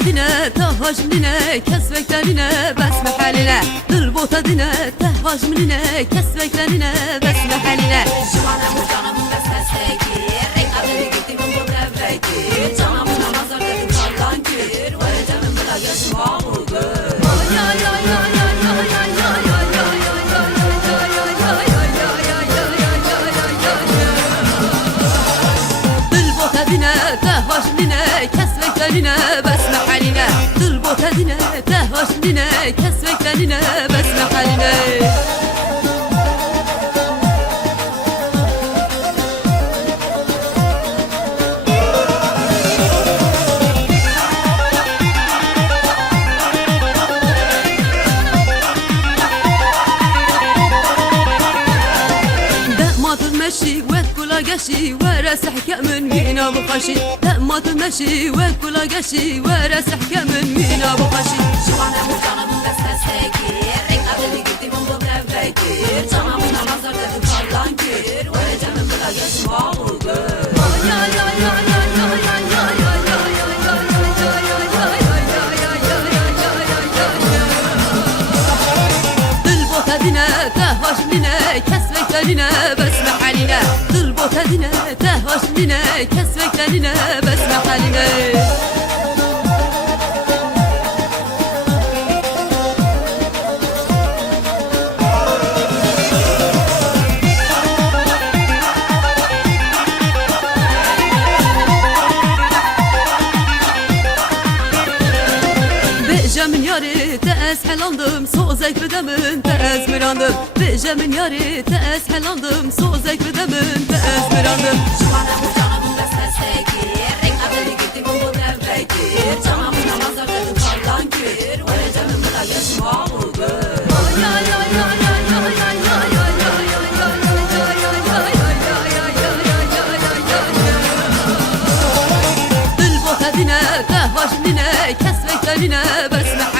dine tahvajmine kesveklerine besme haline Dilbota dine tahvajmine kesveklerine besme haline Şuanım canımın besmeseki Rekabeli gittim bu devreki Canımın nazar dedim kaldan gir Ve canım bile yaşıma bulgur Dilbota dine tahvajmine kesveklerine besme haline Dilbota dine tahvajmine kesveklerine besme haline مشي وكلا قشي ورس حكا من مينا بخشي لما تمشي وكلا قشي ورس حكا من مينا بخشي Şuanım canımın besmeseki Rekabeli gittim bu devreki Canımın nazar dedim kaldan gir Ve canım bile yaşıma bulgur Dilbota dine tahvajmine kesveklerine besme haline Dilbota dine tahvajmine kesveklerine besme haline Bejemin yari tees helandım Sozek bidemin tees mirandım Bejemin yari tees helandım Sozek bidemin tees mirandım Şuanım canımın besmeseki Rekabeli gittim bu devreki Canımın nazar dedim kaldan gir Ve canım bile yaşıma bulgur Dilbota dine tahvajmine kesveklerine besme